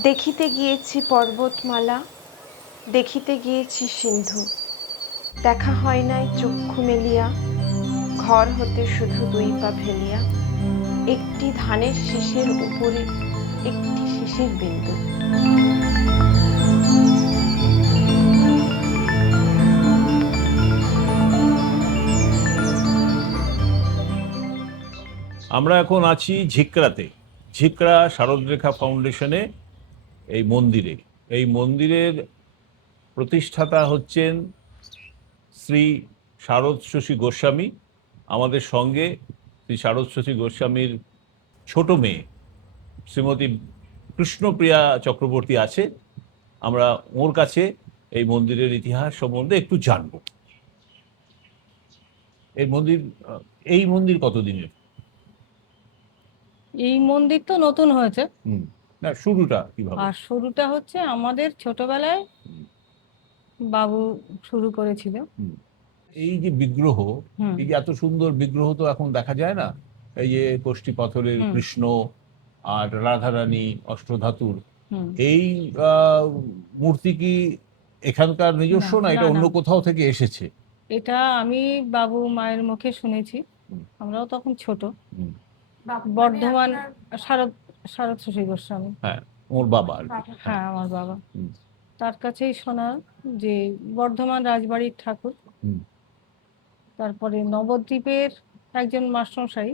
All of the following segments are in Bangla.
দেখিতে গিয়েছি পর্বতমালা, দেখিতে গিয়েছি সিন্ধু। দেখা হয় নাই চক্ষু মেলিয়া, ঘর হতে শুধু দুই পা ফেলিয়া একটি ধানের শীষের উপরে একটি শিশির বিন্দু। আমরা এখন আছি ঝিকরাতে, ঝিকরা শারদরেখা ফাউন্ডেশনে। এই মন্দিরে, এই মন্দিরের প্রতিষ্ঠাতা হচ্ছেন শ্রী শারদ শশী গোস্বামী। আমাদের সঙ্গে শ্রী শারদ শশী গোস্বামীর ছোট মেয়ে শ্রীমতী কৃষ্ণপ্রিয়া চক্রবর্তী আছে। আমরা ওর কাছে এই মন্দিরের ইতিহাস সম্বন্ধে একটু জানব। এই মন্দির কতদিনের? এই মন্দির তো নতুন হয়েছে। না, শুরুটা কিভাবে? আর শুরুটা হচ্ছে আমাদের ছোটবেলায় বাবু শুরু করেছিল। এই যে বিগ্রহ, এই যে এত সুন্দর বিগ্রহ তো এখন দেখা যায় না। এই যে কোষ্ঠী পাথরের কৃষ্ণ আর রাধারানী অষ্টধাতুর, এই মূর্তি কি এখানকার নিজস্ব না এটা অন্য কোথাও থেকে এসেছে? এটা আমি বাবু মায়ের মুখে শুনেছি, আমরাও তখন ছোট। বর্ধমান শারদ শারদ শশী গোস্বামী, হ্যাঁ, ওর বাবা। হ্যাঁ আমার বাবা, তার কাছেই শোনা যে বর্ধমান রাজবাড়ির ঠাকুর। তারপরে নবদ্বীপের একজন মাস্টারমশাই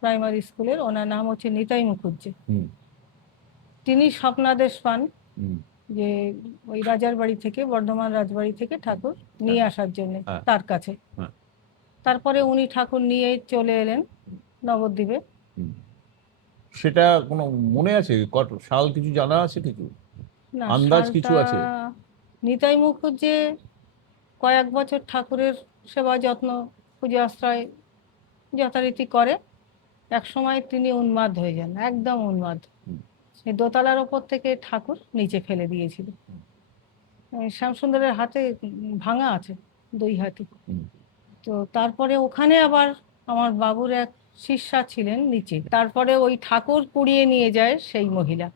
প্রাইমারি স্কুলের, ওনার নাম হচ্ছে নিতাই মুখুজ্জে। তিনি স্বপ্নাদেশ পান যে ওই রাজার বাড়ি থেকে, বর্ধমান রাজবাড়ি থেকে ঠাকুর নিয়ে আসার জন্য তার কাছে। তারপরে উনি ঠাকুর নিয়ে চলে এলেন নবদ্বীপে। সেটা কোনো মনে আছে? কত সাল কিছু জানা আছে? কিছু না, আন্দাজ কিছু আছে? নিতাই মুখুজ্জে কয়েক বছর ঠাকুরের সেবা যত্ন, পুজো আশ্রয় যথারীতি করে। এক সময় তিনি উন্মাদ হয়ে যান, একদম উন্মাদ। সেই দোতলার ওপর থেকে ঠাকুর নিচে ফেলে দিয়েছিল। শ্যামসুন্দরের হাতে ভাঙা আছে, দুই হাতে। তো তারপরে ওখানে আবার আমার বাবুর এক শিষ্যা ছিলেন নিচে, তারপরে ওই ঠাকুর কুড়িয়ে নিয়ে যায় সেই মহিলা,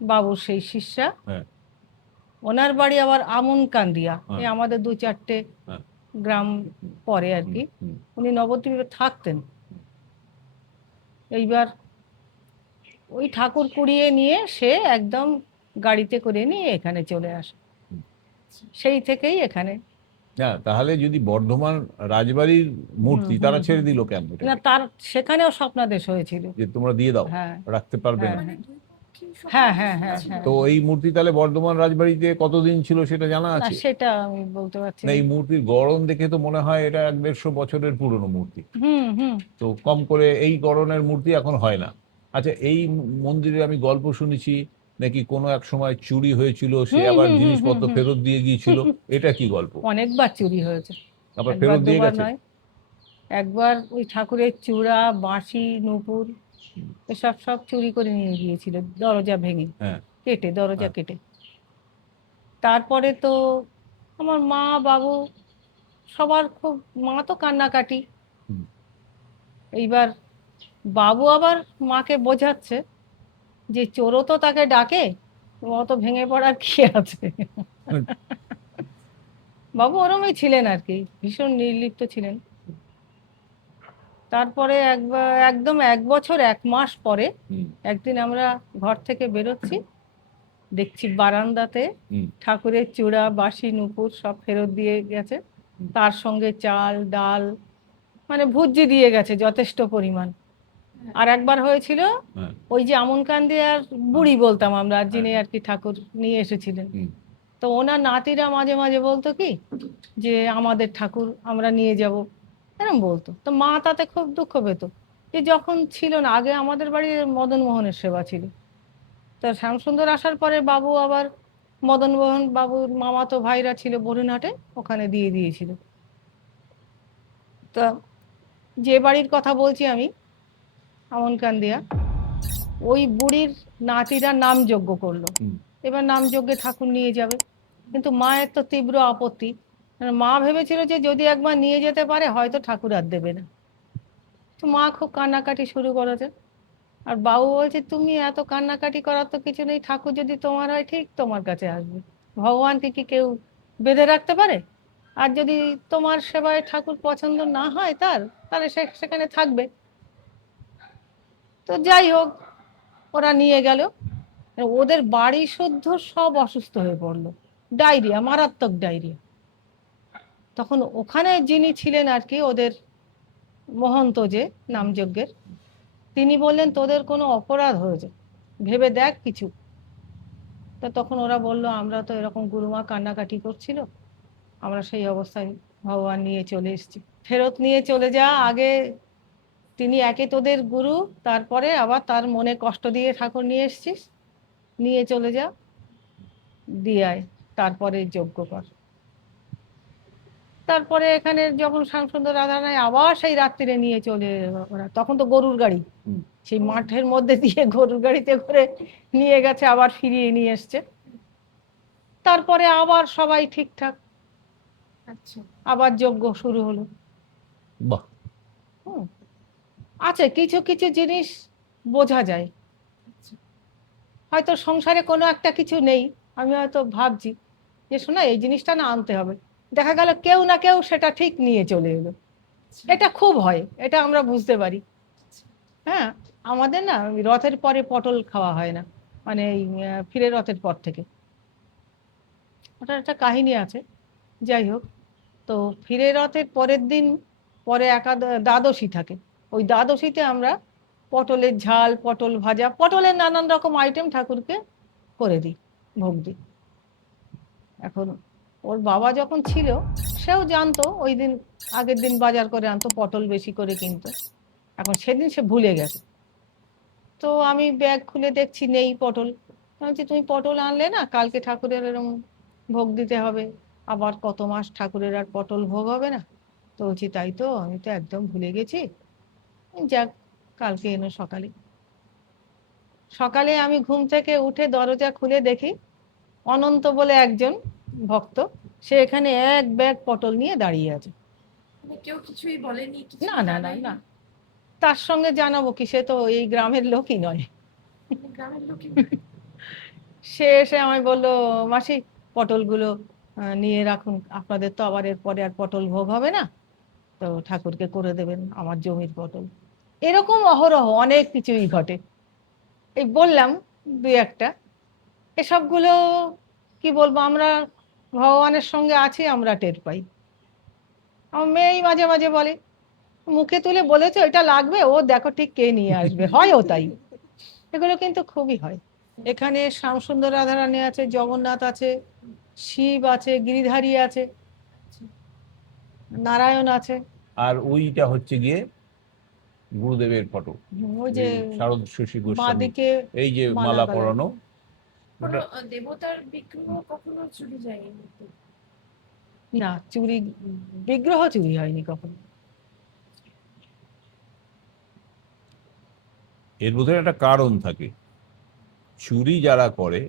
বাবুর সেই শিষ্যা। ওনার বাড়ি আবার আমন কান্দিয়া, এই আমাদের 2-4টে গ্রাম পরে আর কি। উনি নবদ্বীপে থাকতেন। এইবার ওই ঠাকুর কুড়িয়ে নিয়ে সে একদম গাড়িতে করে নিয়ে এখানে চলে আসে, সেই থেকেই এখানে। না, তাহলে যদি বর্ধমান রাজবাড়ির মূর্তি তারা ছেড়ে দিল কেন? না, তার সেখানেও স্বপ্নাদেশ হয়েছিল যে তোমরা দিয়ে দাও, রাখতে পারবে না। হ্যাঁ হ্যাঁ হ্যাঁ হ্যাঁ। তো এই মূর্তি তাহলে বর্ধমান রাজবাড়িতে কতদিন ছিল সেটা জানা আছে? সেটা আমি বলতে পারছি না। এই মূর্তির গড়ন দেখে তো মনে হয় এটা 150 বছরের পুরনো মূর্তি। তো কম করে এই গড়নের মূর্তি এখন হয় না। আচ্ছা, এই মন্দিরে আমি গল্প শুনেছি নাকি কোনো এক সময় চুরি হয়েছিল, সে আবার জিনিসপত্র ফেরত দিয়ে গিয়েছিল। এটা কি গল্প? অনেকবার চুরি হয়েছে, আবার ফেরত দিয়ে গেছে? একবার ওই ঠাকুরের চূড়া, বাঁশি, নূপুর এসব সব চুরি করে নিয়ে গিয়েছিল, দরজা ভেঙে, কেটে দরজা কেটে। তারপরে তো আমার মা বাবু সবার খুব, মা তো কান্নাকাটি। এইবার বাবু আবার মাকে বোঝাচ্ছে যে চোরও তো তাকে ডাকে, অত ভেঙে পড়ার কি আছে। বাবু ওরমই ছিলেন আর কি, ভীষণ নির্লিপ্ত ছিলেন। তারপরে একদম 1 বছর 1 মাস পরে একদিন আমরা ঘর থেকে বেরোচ্ছি, দেখছি বারান্দাতে ঠাকুরের চূড়া, বাঁশি, নূপুর সব ফেরত দিয়ে গেছে, তার সঙ্গে চাল ডাল, মানে ভুজ্জি দিয়ে গেছে যথেষ্ট পরিমাণ। আর একবার হয়েছিল ওই যে আমনকান্দি আর বুড়ি বলতাম আমরা, যিনি আর কি ঠাকুর নিয়ে এসেছিলেন, তো ওনার নাতিরা মাঝে মাঝে বলতো কি যে আমাদের ঠাকুর আমরা নিয়ে যাব, এরকম বলতো। তো মা তাতে খুব দুঃখ পেত যে যখন ছিল না, আগে আমাদের বাড়ির মদন মোহনের সেবা ছিল, তো শ্যামসুন্দর আসার পরে বাবু আবার মদন মোহন বাবুর মামাতো ভাইরা ছিল বরুণহাটে, ওখানে দিয়ে দিয়েছিল। তা যে বাড়ির কথা বলছি আমি, আমনকান্দিয়া, ওই বুড়ির নাতিরা নামযজ্ঞ করলো। এবার নামযজ্ঞে ঠাকুর নিয়ে যাবে, কিন্তু মায়ের তো তীব্র আপত্তি। মা ভেবেছিল যে যদি একবার নিয়ে যেতে পারে হয়তো ঠাকুর আর দেবে না। তো মা খুব কান্নাকাটি শুরু করেছে। আর বাবু বলছে তুমি এত কান্নাকাটি করার তো কিছু নেই, ঠাকুর যদি তোমার হয় ঠিক তোমার কাছে আসবে, ভগবানকে কি কেউ বেঁধে রাখতে পারে? আর যদি তোমার সেবায় ঠাকুর পছন্দ না হয় তার, তাহলে সে সেখানে থাকবে। তো যাই হোক, ওরা নিয়ে গেল। ওদের বাড়ি শুদ্ধ সব অসুস্থ হয়ে পড়লো, ডায়রিয়া, মারাত্মক ডায়রিয়া। তখন ওখানে যিনি ছিলেন আর কি ওদের মহন্ত, যে নামযজ্ঞের, তিনি বললেন তোদের কোনো অপরাধ হয়েছে, ভেবে দেখ কিছু। তা তখন ওরা বলল আমরা তো এরকম, গুরুমা কান্নাকাটি করছিল, আমরা সেই অবস্থায় ভগবান নিয়ে চলে এসেছি। ফেরত নিয়ে চলে যা, আগে তিনি একে তোদের গুরু, তারপরে আবার তার মনে কষ্ট দিয়ে ঠাকুর নিয়ে এসছিস, নিয়ে চলে যা, দিয়ে আয়, তারপরে যজ্ঞ কর। তারপরে এখানে যখন শ্যামসুন্দর রাধারানী আবার সেই রাত্রিরে নিয়ে চলে, তখন তো গরুর গাড়ি, সেই মাঠের মধ্যে দিয়ে গরুর গাড়িতে করে নিয়ে গেছে, আবার ফিরিয়ে নিয়ে এসছে। তারপরে আবার সবাই ঠিকঠাক, আচ্ছা, আবার যজ্ঞ শুরু হলো। বাহ। আছে কিছু কিছু জিনিস বোঝা যায়, হয়তো সংসারে কোনো একটা কিছু নেই, আমি হয়তো ভাবছি যে শোনা এই জিনিসটা না আনতে হবে, দেখা গেল কেউ না কেউ সেটা ঠিক নিয়ে চলে এলো। এটা খুব হয়, এটা আমরা বুঝতে পারি। হ্যাঁ, আমাদের না ওই রথের পরে পটল খাওয়া হয় না, মানে এই ফিরে রথের পর থেকে, ওটার একটা কাহিনী আছে। যাই হোক, তো ফিরে রথের পরের দিন পরে দ্বাদশী থাকে, ওই দ্বাদশীতে আমরা পটলের ঝাল, পটল ভাজা, পটলের নানান রকম আইটেম ঠাকুরকে করে দিই, ভোগ দিই। এখন ওর বাবা যখন ছিল, সেও জানতো, ওই দিন আগের দিন বাজার করে আনতো, পটল বেশি করে কিনতো। এখন সেদিন সে ভুলে গেছে। তো আমি ব্যাগ খুলে দেখছি নেই পটল। আমি বলছি তুমি পটল আনলে না, কালকে ঠাকুরের এরকম ভোগ দিতে হবে, আবার কত মাস ঠাকুরের আর পটল ভোগ হবে না। তো বলছি তাই তো, আমি তো একদম ভুলে গেছি, যাক কালকে এনো সকালে। সকালে আমি ঘুম থেকে উঠে দরজা খুলে দেখি অনন্ত বলে একজন ভক্ত, সে এখানে এক ব্যাগ পটল নিয়ে দাঁড়িয়ে আছে। মানে কেউ কিছুই বলেনি, কিছু না না না জানায়নি? না, তার সঙ্গে জানাবো কি, সে তো এই গ্রামের লোকই নয়। মানে গ্রামের লোকই? সে এসে আমায় বললো মাসি পটলগুলো নিয়ে রাখুন, আপনাদের তো আবার এরপরে আর পটল ভোগ হবে না, তো ঠাকুরকে করে দেবেন আমার জমির পটল। এরকম অহরহ অনেক কিছুই ঘটে, এই বললাম দুই একটা। এসবগুলো কি বলবো, আমরা ভগবানের সঙ্গে আছি, আমরা টের পাই। আমার মেয়েই মাঝে মাঝে বলে, মুখে তুলে বলেছে এটা লাগবে, ও দেখো ঠিক কে নিয়ে আসবে, হয়ও তাই। এগুলো কিন্তু খুবই হয়। এখানে শ্যামসুন্দর রাধারানী আছে, জগন্নাথ আছে, শিব আছে, গিরিধারী আছে, নারায়ণ আছে। আর ওইটা হচ্ছে গিয়ে গুরুদেবের ফটো, ওই যে শারদ শশী গোস্বামী, বাঁদিকে এই যে মালা মালা গালায়। পরানো। কোনো দেবতার বিগ্রহ কখনো চুরি যায়নি? না, চুরি, বিগ্রহ চুরি হয়নি কখনো। এর বোধহয় একটা কারণ থাকে। চুরি যারা করে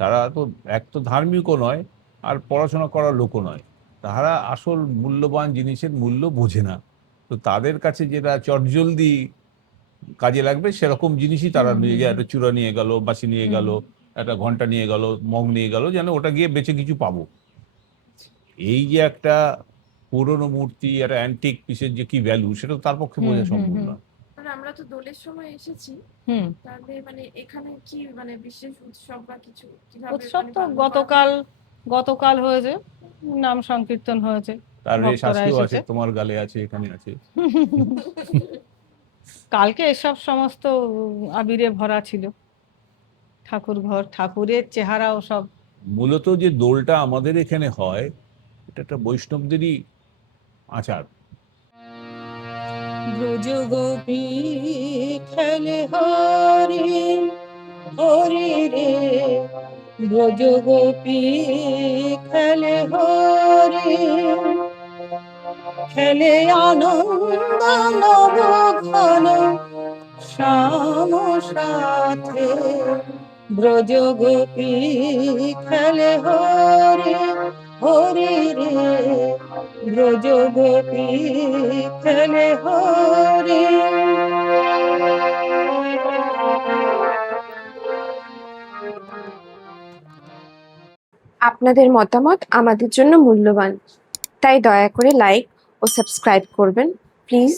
তারা তো এক তো ধার্মিকও নয়, আর পড়াশোনা করার লোকও নয়, তারা আসল মূল্যবান জিনিসের মূল্য বোঝে না। তো তাদের কাছে যেটা চটজলদি কাজে লাগবে সেরকম জিনিসই তারা নিয়ে যায়, একটা চূড়া নিয়ে গেল, বাঁশি নিয়ে গেল, একটা ঘন্টা নিয়ে গেল, মগ নিয়ে গেল, যেন ওটা গিয়ে বেঁচে কিছু পাবো। এই যে একটা পুরনো মূর্তি, একটা অ্যান্টিক পিসের যে কি ভ্যালু, সেটা তো তার পক্ষে বোঝা সম্ভব না। মানে আমরা তো দোলের সময় এসেছি, তাহলে মানে এখানে কি মানে বিশেষ উৎসব বা কিছু কিভাবে উৎসব মানে তো পালন করা হয়? গতকাল হয়েছে, নাম সংকীর্তন হয়েছে, তার রেশ ভক্তরা আজকেও আছে, এসেছে। তোমার গালে আছে, এখানে আছে। কালকে এসব সমস্ত আবিরে ভরা ছিল, ঠাকুর ঘর, ঠাকুরের চেহারাও সব। মূলত যে দোলটা আমাদের এখানে হয়, এটা একটা বৈষ্ণবদেরই আচার। ব্রজ গোপী খেলে হরি হরি রে, ব্রজ গোপী খেলে হরি, খেলে আনন্দ নব ঘন শ্যাম সাথে, ব্রজ গোপী খেলে হরি হরি রে, ব্রজ গোপী খেলে হরি। আপনাদের মতামত আমাদের জন্য মূল্যবান, তাই দয়া করে লাইক ও সাবস্ক্রাইব করবেন প্লিজ।